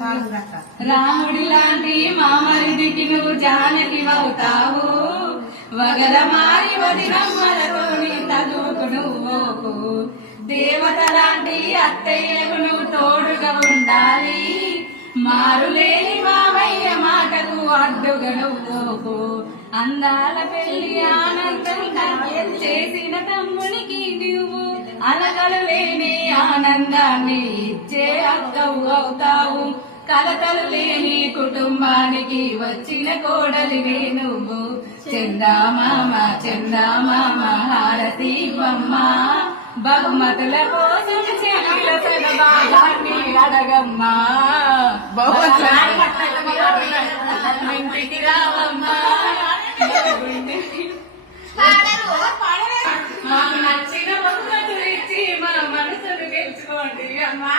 రాముడి లాంటి మామరిదికి నువ్వు జానకి అవుతావు వగలమారి వదినమ్మలతోని తదుకు నువ్వు దేవత లాంటి అత్తయ్యకు నువ్వు తోడుగా ఉండాలి మారులేని మామయ్య మాటకు అడ్డుగా నువ్వు అందాల పెళ్లి ఆనందంగా చేసిన తమ్మునికి నువ్వు అలకలు లేని ఆనందాన్ని ఇచ్చే అక్కవు అవుతావు కలకలు లేని కుటుంబానికి వచ్చిన కోడలివే నువ్వు చందామామ చందామామ హారతి బొమ్మ బహుమతుల కోసం చెల్లిల సగభాగాన్ని అడగమ్మా ఇంటికి రావమ్మా మాకు నచ్చిన బహుమతులు ఇచ్చి మా మనసును గెలుచుకోండి అమ్మా